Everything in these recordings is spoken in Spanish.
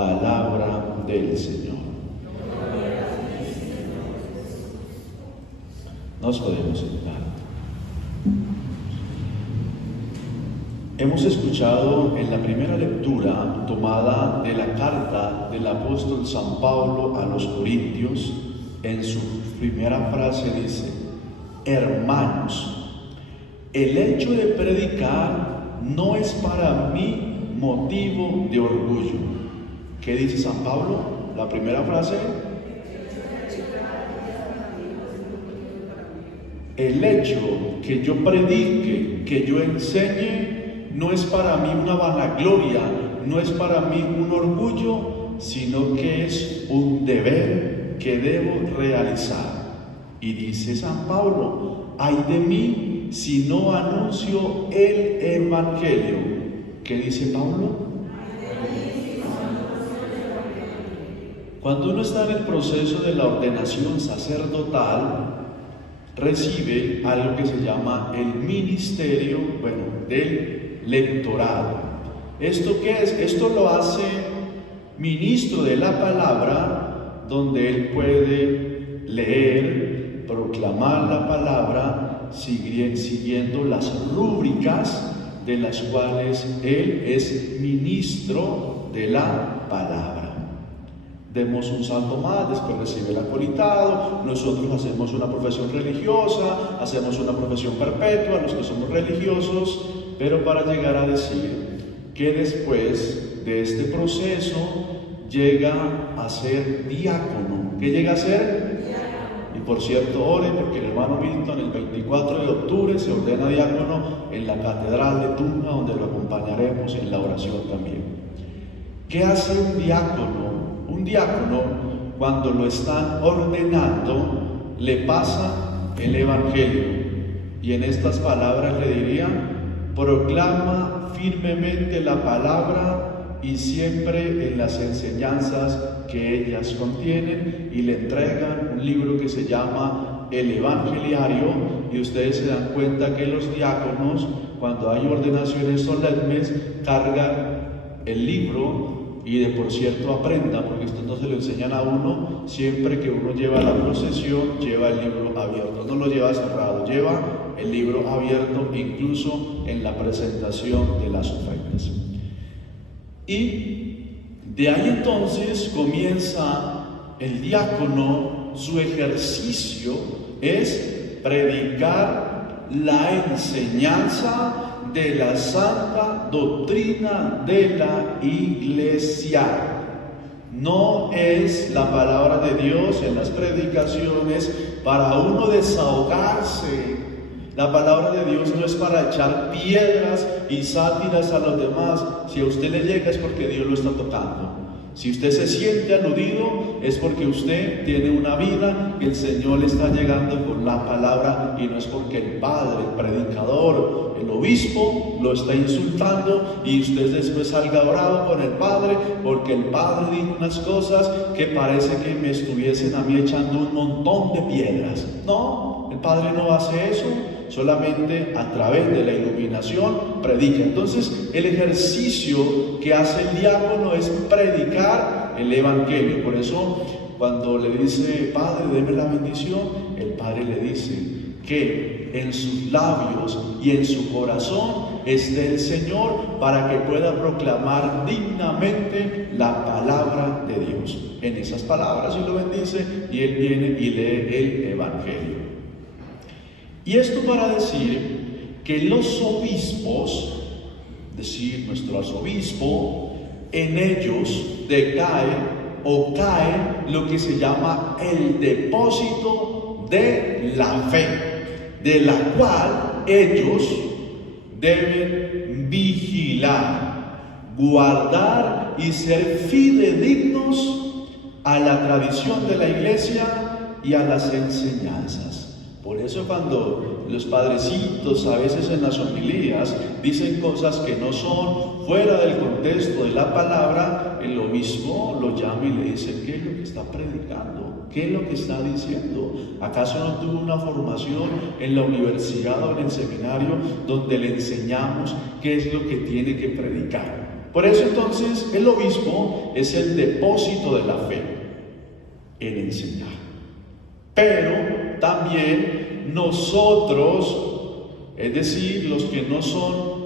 Palabra del Señor. Nos podemos sentar. Hemos escuchado en la primera lectura tomada de la carta del apóstol San Pablo a los Corintios. En su primera frase dice: hermanos, el hecho de predicar no es para mí motivo de orgullo. ¿Qué dice San Pablo? La primera frase: el hecho que yo predique, que yo enseñe, no es para mí una vanagloria, no es para mí un orgullo, sino que es un deber que debo realizar. Y dice San Pablo: ay de mí si no anuncio el Evangelio. ¿Qué dice Pablo? Cuando uno está en el proceso de la ordenación sacerdotal, recibe algo que se llama el ministerio, del lectorado. ¿Esto qué es? Esto lo hace ministro de la palabra, donde él puede leer, proclamar la palabra, siguiendo las rúbricas de las cuales él es ministro de la palabra. Demos un salto más, después recibe el acolitado, nosotros hacemos una profesión religiosa, hacemos una profesión perpetua, los que somos religiosos, pero para llegar a decir que después de este proceso llega a ser diácono. ¿Qué llega a ser? Diácono. Y por cierto, ore porque el hermano Milton el 24 de octubre se ordena diácono en la Catedral de Tunja, donde lo acompañaremos en la oración también. ¿Qué hace un diácono? Un diácono, cuando lo están ordenando, le pasa el Evangelio. Y en estas palabras le diría: proclama firmemente la palabra y siempre en las enseñanzas que ellas contienen. Y le entregan un libro que se llama el Evangeliario. Y ustedes se dan cuenta que los diáconos, cuando hay ordenaciones solemnes, cargan el libro. Y de por cierto aprenda, porque esto no se lo enseñan a uno, siempre que uno lleva la procesión, lleva el libro abierto, no lo lleva cerrado, lleva el libro abierto incluso en la presentación de las ofrendas. Y de ahí entonces comienza el diácono, su ejercicio es predicar la enseñanza de la santa doctrina de la Iglesia. No es la palabra de Dios en las predicaciones para uno desahogarse. La palabra de Dios no es para echar piedras y sátiras a los demás. Si a usted le llega es porque Dios lo está tocando. Si usted se siente aludido es porque usted tiene una vida que el Señor le está llegando con la palabra, y no es porque el padre, el predicador, el obispo lo está insultando y usted después salga bravo con el padre porque el padre dijo unas cosas que parece que me estuviesen a mí echando un montón de piedras. No, el padre no hace eso. Solamente a través de la iluminación predica. Entonces el ejercicio que hace el diácono es predicar el Evangelio. Por eso cuando le dice: Padre, deme la bendición, el Padre le dice que en sus labios y en su corazón esté el Señor, para que pueda proclamar dignamente la palabra de Dios. En esas palabras Él lo bendice y él viene y lee el Evangelio. Y esto para decir que los obispos, es decir, nuestro arzobispo, en ellos decae o cae lo que se llama el depósito de la fe, de la cual ellos deben vigilar, guardar y ser fidedignos a la tradición de la Iglesia y a las enseñanzas. Por eso cuando los padrecitos a veces en las homilías dicen cosas que no son fuera del contexto de la palabra, el obispo lo llama y le dice: ¿qué es lo que está predicando? ¿Qué es lo que está diciendo? ¿Acaso no tuvo una formación en la universidad o en el seminario donde le enseñamos qué es lo que tiene que predicar? Por eso entonces el obispo es el depósito de la fe en enseñar. Pero también nosotros, es decir, los que no son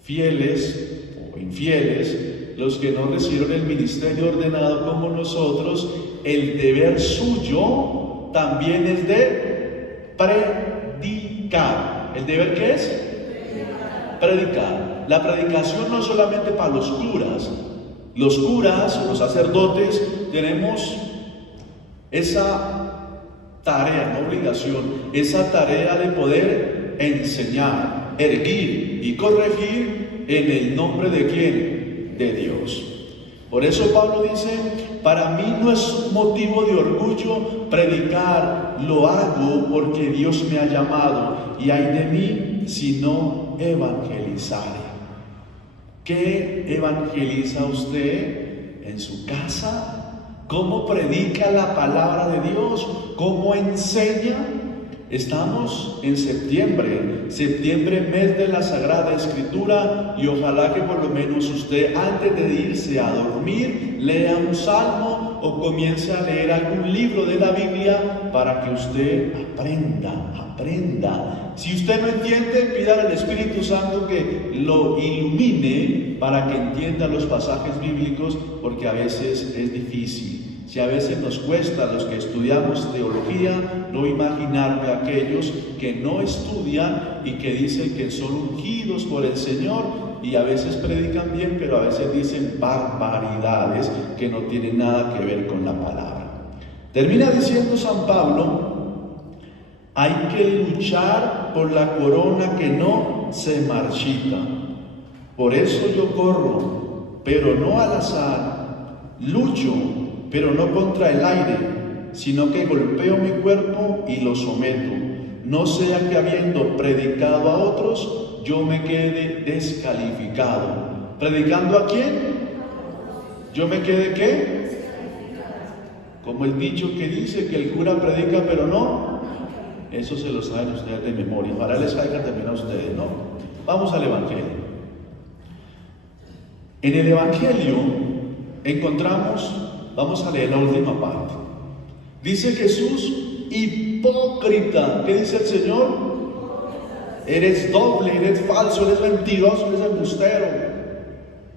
fieles o infieles, los que no recibieron el ministerio ordenado como nosotros, el deber suyo también es de predicar. ¿El deber qué es? Predicar. La predicación no es solamente para los curas. Los curas, los sacerdotes, tenemos esa tarea, no obligación, esa tarea de poder enseñar, erguir y corregir en el nombre de ¿quién? De Dios. Por eso Pablo dice, para mí no es motivo de orgullo predicar, lo hago porque Dios me ha llamado, y ay de mí si no evangelizare. ¿Qué evangeliza usted en su casa? ¿Cómo predica la palabra de Dios? ¿Cómo enseña? Estamos en septiembre, mes de la Sagrada Escritura, y ojalá que por lo menos usted antes de irse a dormir lea un salmo o comience a leer algún libro de la Biblia para que usted aprenda. Si usted no entiende, pídale al Espíritu Santo que lo ilumine para que entienda los pasajes bíblicos, porque a veces es difícil. Si a veces nos cuesta a los que estudiamos teología no imaginarme a aquellos que no estudian y que dicen que son ungidos por el Señor y a veces predican bien, pero a veces dicen barbaridades que no tienen nada que ver con la palabra. Termina diciendo San Pablo, hay que luchar por la corona que no se marchita. Por eso yo corro, pero no al azar, lucho, pero no contra el aire, sino que golpeo mi cuerpo y lo someto, no sea que habiendo predicado a otros, yo me quede descalificado. ¿Predicando a quién? ¿Yo me quede qué? Como el dicho que dice que el cura predica pero no, eso se lo saben ustedes de memoria, para les caiga también a ustedes, ¿no? Vamos al Evangelio. En el Evangelio encontramos, vamos a leer la última parte. Dice Jesús, hipócrita. ¿Qué dice el Señor? Eres doble, eres falso, eres mentiroso, eres embustero.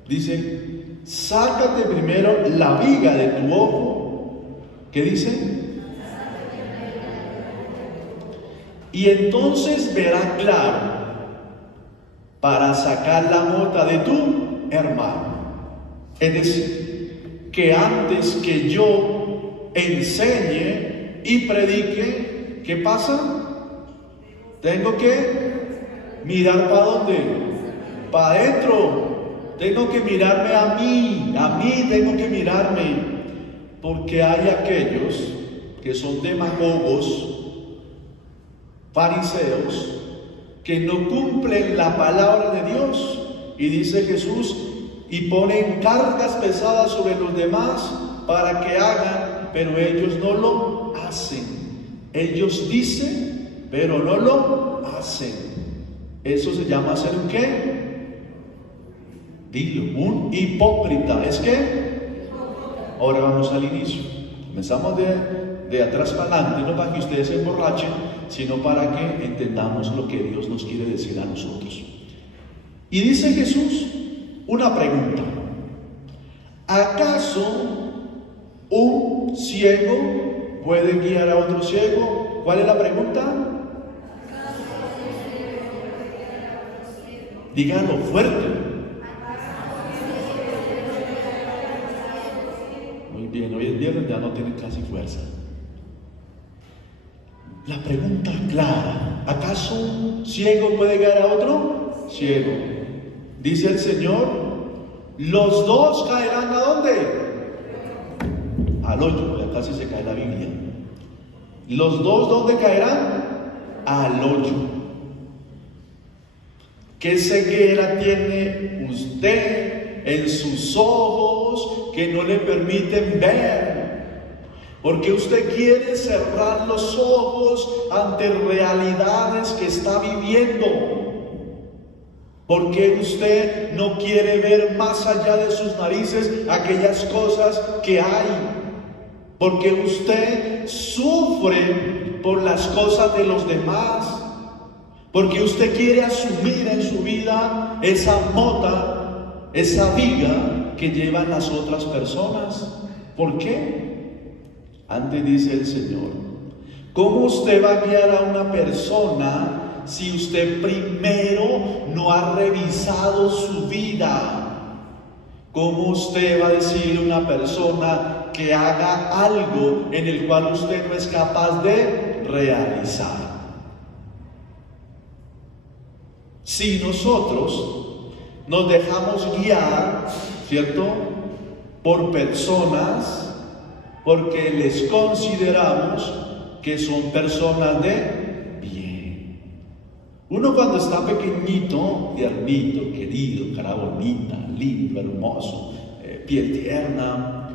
Dice, sácate primero la viga de tu ojo. ¿Qué dice? Y entonces verás claro para sacar la mota de tu hermano. Es decir, que antes que yo enseñe y predique, ¿qué pasa? Tengo que mirar ¿para dónde? Para adentro. Tengo que mirarme a mí tengo que mirarme, porque hay aquellos que son demagogos, fariseos, que no cumplen la palabra de Dios, y dice Jesús, y ponen cargas pesadas sobre los demás para que hagan, pero ellos no lo hacen. Ellos dicen, pero no lo hacen. Eso se llama ser un ¿qué? Dilo, un hipócrita. ¿Es qué? Ahora vamos al inicio. Comenzamos de atrás para adelante, no para que ustedes se emborrachen, sino para que entendamos lo que Dios nos quiere decir a nosotros. Y dice Jesús una pregunta: ¿acaso un ciego puede guiar a otro ciego? ¿Cuál es la pregunta? Díganlo fuerte. Muy bien, hoy es viernes, ya no tienen casi fuerza. La pregunta clara: ¿acaso un ciego puede guiar a otro ciego? Dice el Señor, los dos caerán ¿a dónde? Al hoyo, ya casi se cae la Biblia. ¿Los dos dónde caerán? Al hoyo. ¿Qué ceguera tiene usted en sus ojos que no le permiten ver? Porque usted quiere cerrar los ojos ante realidades que está viviendo. ¿Por qué usted no quiere ver más allá de sus narices aquellas cosas que hay? ¿Por qué usted sufre por las cosas de los demás? Porque usted quiere asumir en su vida esa mota, esa viga que llevan las otras personas. ¿Por qué? Antes dice el Señor, ¿cómo usted va a guiar a una persona si usted primero no ha revisado su vida? ¿Cómo usted va a decirle a una persona que haga algo en el cual usted no es capaz de realizar? Si nosotros nos dejamos guiar, ¿cierto?, por personas, porque les consideramos que son personas de bien. Uno cuando está pequeñito, tiernito, querido, cara bonita, lindo, hermoso, piel tierna,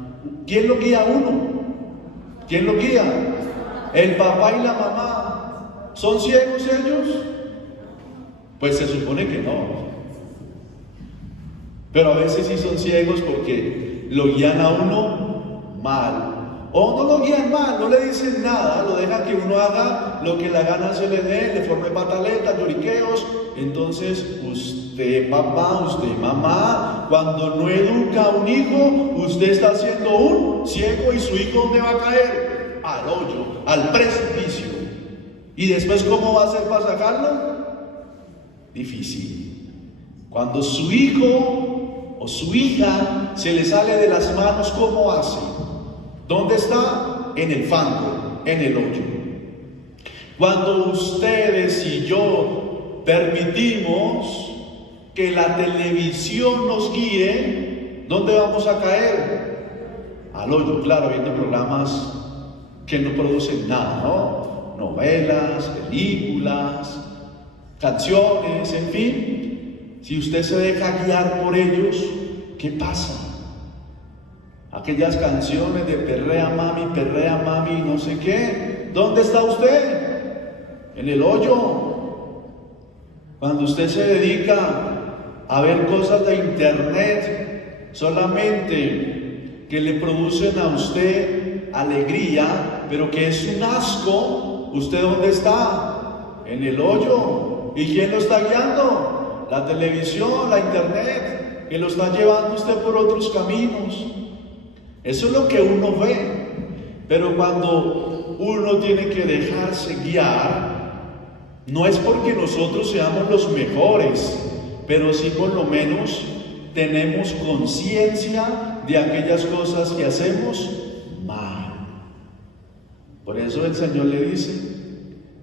¿quién lo guía a uno? ¿Quién lo guía? El papá y la mamá. ¿Son ciegos ellos? Pues se supone que no. Pero a veces sí son ciegos porque lo guían a uno mal. O no lo guían mal, no le dicen nada, lo dejan que uno haga lo que la gana se le dé, le forme pataletas, lloriqueos. Entonces usted papá, usted mamá, cuando no educa a un hijo, usted está siendo un ciego. ¿Y su hijo dónde va a caer? Al hoyo, al precipicio. ¿Y después cómo va a hacer para sacarlo? Difícil. Cuando su hijo o su hija se le sale de las manos, ¿cómo hace? ¿Dónde está? En el fango, en el hoyo. Cuando ustedes y yo permitimos que la televisión nos guíe, ¿dónde vamos a caer? Al hoyo, claro, viendo programas que no producen nada, ¿no? Novelas, películas, canciones, en fin. Si usted se deja guiar por ellos, ¿qué pasa? Aquellas canciones de perrea mami, no sé qué. ¿Dónde está usted? En el hoyo. Cuando usted se dedica a ver cosas de internet solamente que le producen a usted alegría, pero que es un asco, ¿usted dónde está? En el hoyo. ¿Y quién lo está guiando? La televisión, la internet, que lo está llevando usted por otros caminos. Eso es lo que uno ve. Pero cuando uno tiene que dejarse guiar, no es porque nosotros seamos los mejores, pero sí por lo menos tenemos conciencia de aquellas cosas que hacemos mal. Por eso el Señor le dice,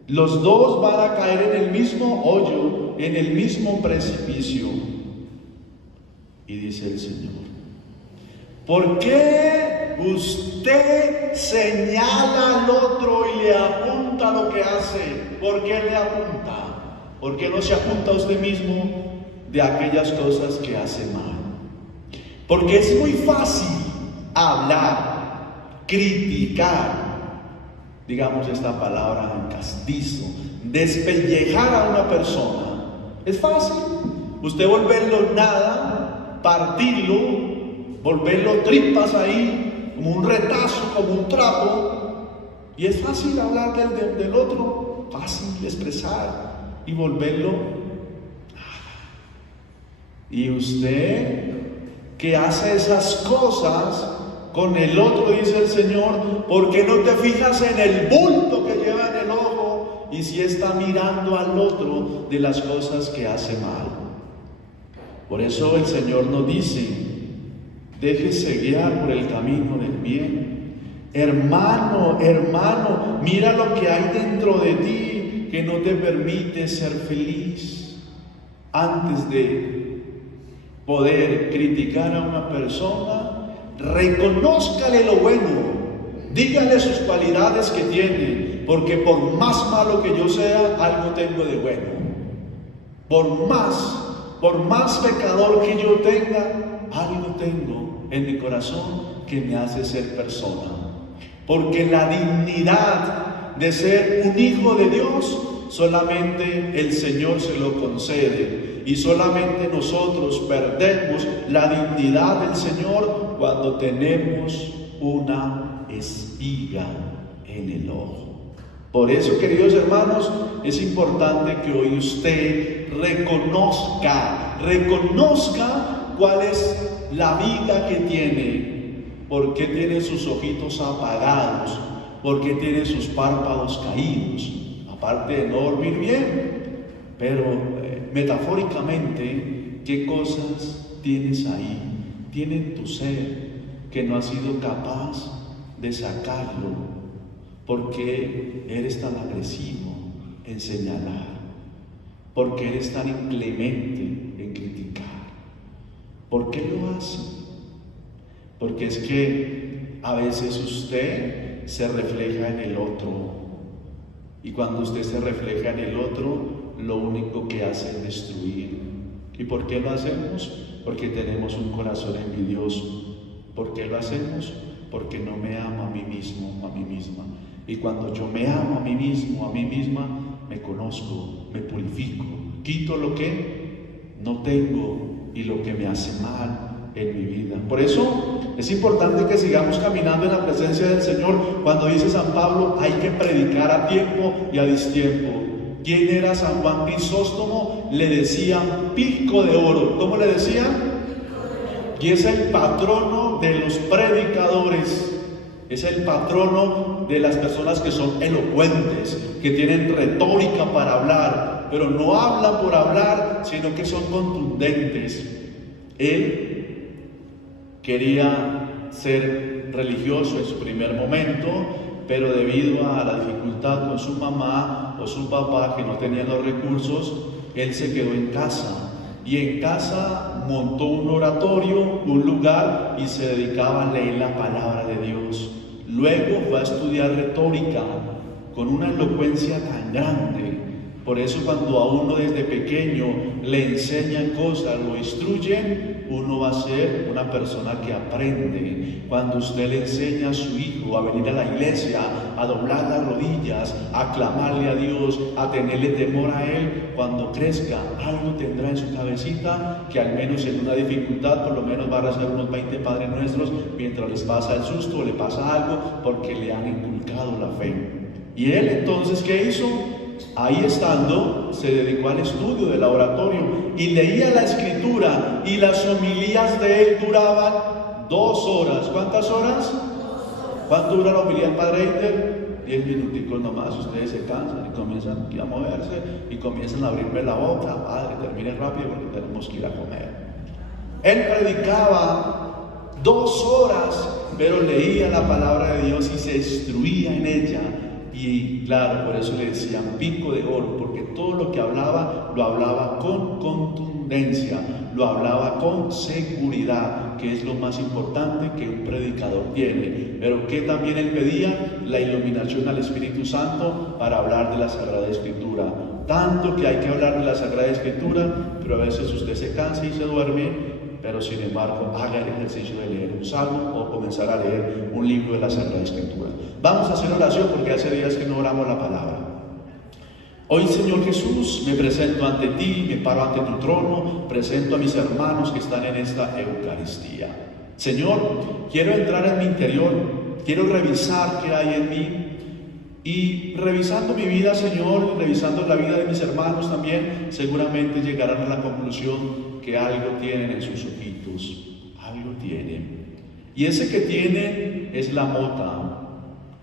los dos van a caer en el mismo hoyo, en el mismo precipicio. Y dice el Señor, ¿por qué usted señala al otro y le apunta lo que hace? ¿Por qué le apunta? ¿Por qué no se apunta a usted mismo de aquellas cosas que hace mal? Porque es muy fácil hablar, criticar, digamos esta palabra en castizo, despellejar a una persona. Es fácil. Usted volverlo nada, partirlo, volverlo tripas ahí, como un retazo, como un trapo. Y es fácil hablar del otro, fácil expresar y volverlo nada. Y usted que hace esas cosas con el otro, dice el Señor, ¿por qué no te fijas en el bulto que lleva en el ojo? Y si está mirando al otro de las cosas que hace mal. Por eso el Señor nos dice, déjese guiar por el camino del bien. Hermano, mira lo que hay dentro de ti que no te permite ser feliz. Antes de poder criticar a una persona, reconózcale lo bueno, dígale sus cualidades que tiene, porque por más malo que yo sea, algo tengo de bueno. Por más pecador que yo tenga, algo tengo en mi corazón que me hace ser persona. Porque la dignidad de ser un hijo de Dios, solamente el Señor se lo concede Y solamente nosotros perdemos la dignidad del Señor cuando tenemos una espiga en el ojo. Por eso, queridos hermanos, es importante que hoy usted reconozca cuál es la viga que tiene, por qué tiene sus ojitos apagados, por qué tiene sus párpados caídos, aparte de no dormir bien, pero metafóricamente, ¿qué cosas tienes ahí? Tiene en tu ser que no has sido capaz de sacarlo. ¿Por qué eres tan agresivo en señalar? ¿Por qué eres tan inclemente en criticar? ¿Por qué lo hace? Porque es que a veces usted se refleja en el otro, y cuando usted se refleja en el otro, lo único que hace es destruir. ¿Y por qué lo hacemos? Porque tenemos un corazón envidioso. ¿Por qué lo hacemos? Porque no me amo a mí mismo o a mí misma. Y cuando yo me amo a mí mismo, a mí misma, me conozco, me purifico, quito lo que no tengo y lo que me hace mal en mi vida. Por eso es importante que sigamos caminando en la presencia del Señor. Cuando dice San Pablo, hay que predicar a tiempo y a distiempo. ¿Quién era San Juan Crisóstomo? Le decían pico de oro. ¿Cómo le decían? Y es el patrono de los predicadores. Es el patrono de las personas que son elocuentes, que tienen retórica para hablar, pero no hablan por hablar, sino que son contundentes. Él quería ser religioso en su primer momento, pero debido a la dificultad con su mamá o su papá, que no tenían los recursos, él se quedó en casa. Y en casa montó un oratorio, un lugar, y se dedicaba a leer la palabra de Dios. Luego fue a estudiar retórica con una elocuencia tan grande. Por eso cuando a uno desde pequeño le enseñan cosas, lo instruyen, uno va a ser una persona que aprende. Cuando usted le enseña a su hijo a venir a la iglesia, a doblar las rodillas, a clamarle a Dios, a tenerle temor a Él, cuando crezca, algo tendrá en su cabecita que al menos en una dificultad, por lo menos va a rezar unos 20 Padres Nuestros mientras les pasa el susto o le pasa algo, porque le han inculcado la fe. Y él entonces, ¿qué hizo? Ahí estando, se dedicó al estudio del oratorio y leía la escritura, y las homilías de él duraban 2 horas. ¿Cuántas horas? ¿Cuánto dura la homilía del Padre Inter? 10 minuticos nomás. Ustedes se cansan y comienzan a moverse y comienzan a abrirme la boca. Padre, termine rápido porque tenemos que ir a comer. Él predicaba 2 horas, pero leía la palabra de Dios y se instruía en ella. Y claro, por eso le decían pico de oro, porque todo lo que hablaba, lo hablaba con contundencia, lo hablaba con seguridad, que es lo más importante que un predicador tiene. Pero que también él pedía la iluminación al Espíritu Santo para hablar de la Sagrada Escritura. Tanto que hay que hablar de la Sagrada Escritura, pero a veces usted se cansa y se duerme. Pero sin embargo, haga el ejercicio de leer un salmo o comenzar a leer un libro de la Sagrada Escritura. Vamos a hacer oración porque hace días que no oramos la palabra. Hoy, Señor Jesús, me presento ante ti, me paro ante tu trono, presento a mis hermanos que están en esta Eucaristía. Señor, quiero entrar en mi interior, quiero revisar qué hay en mí. Y revisando mi vida, Señor, y revisando la vida de mis hermanos también, seguramente llegarán a la conclusión que algo tienen en sus ojitos, algo tienen. Y ese que tienen es la mota.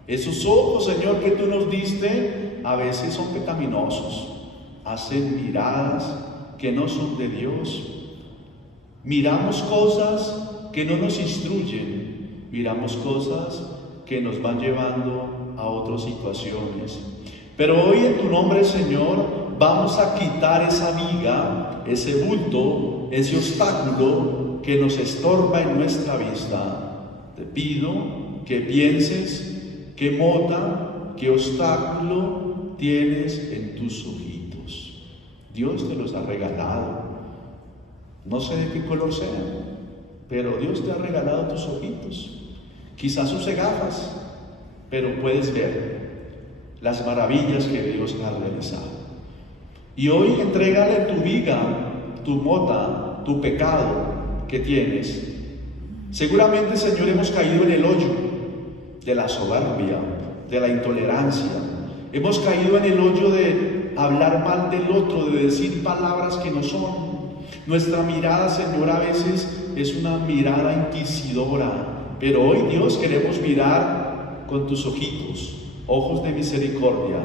Esos ojos, Señor, que tú nos diste, a veces son pecaminosos, hacen miradas que no son de Dios. Miramos cosas que no nos instruyen, miramos cosas que nos van llevando a otras situaciones. Pero hoy en tu nombre, Señor, vamos a quitar esa viga, ese bulto, ese obstáculo que nos estorba en nuestra vista. Te pido que pienses qué mota, qué obstáculo tienes en tus ojitos. Dios te los ha regalado. No sé de qué color sean, pero Dios te ha regalado tus ojitos. Quizás use gafas, pero puedes ver las maravillas que Dios ha realizado. Y hoy entrégale tu viga tu mota, tu pecado que tienes. Seguramente, Señor, hemos caído en el hoyo de la soberbia, de la intolerancia. Hemos caído en el hoyo de hablar mal del otro, de decir palabras que no son. Nuestra mirada, Señor, a veces es una mirada inquisidora, pero hoy, Dios, queremos mirar con tus ojitos, ojos de misericordia.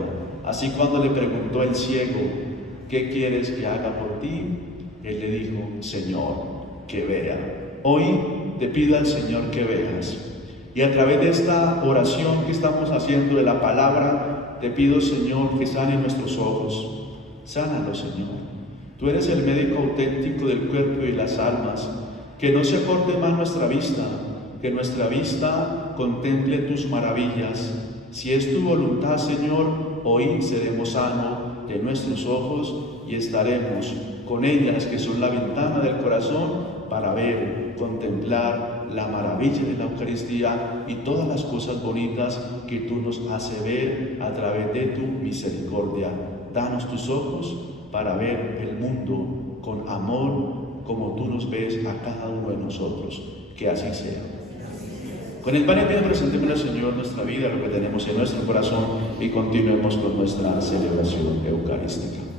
Así cuando le preguntó el ciego, ¿qué quieres que haga por ti? Él le dijo, Señor, que vea. Hoy te pido al Señor que veas. Y a través de esta oración que estamos haciendo de la palabra, te pido, Señor, que sane nuestros ojos. Sánalos, Señor. Tú eres el médico auténtico del cuerpo y las almas. Que no se corte más nuestra vista, que nuestra vista contemple tus maravillas. Si es tu voluntad, Señor, hoy seremos sanos de nuestros ojos y estaremos con ellas, que son la ventana del corazón, para ver, contemplar la maravilla de la Eucaristía y todas las cosas bonitas que tú nos haces ver a través de tu misericordia. Danos tus ojos para ver el mundo con amor, como tú nos ves a cada uno de nosotros. Que así sea. Con el pan y vino presentemos al Señor nuestra vida, lo que tenemos en nuestro corazón, y continuemos con nuestra celebración eucarística.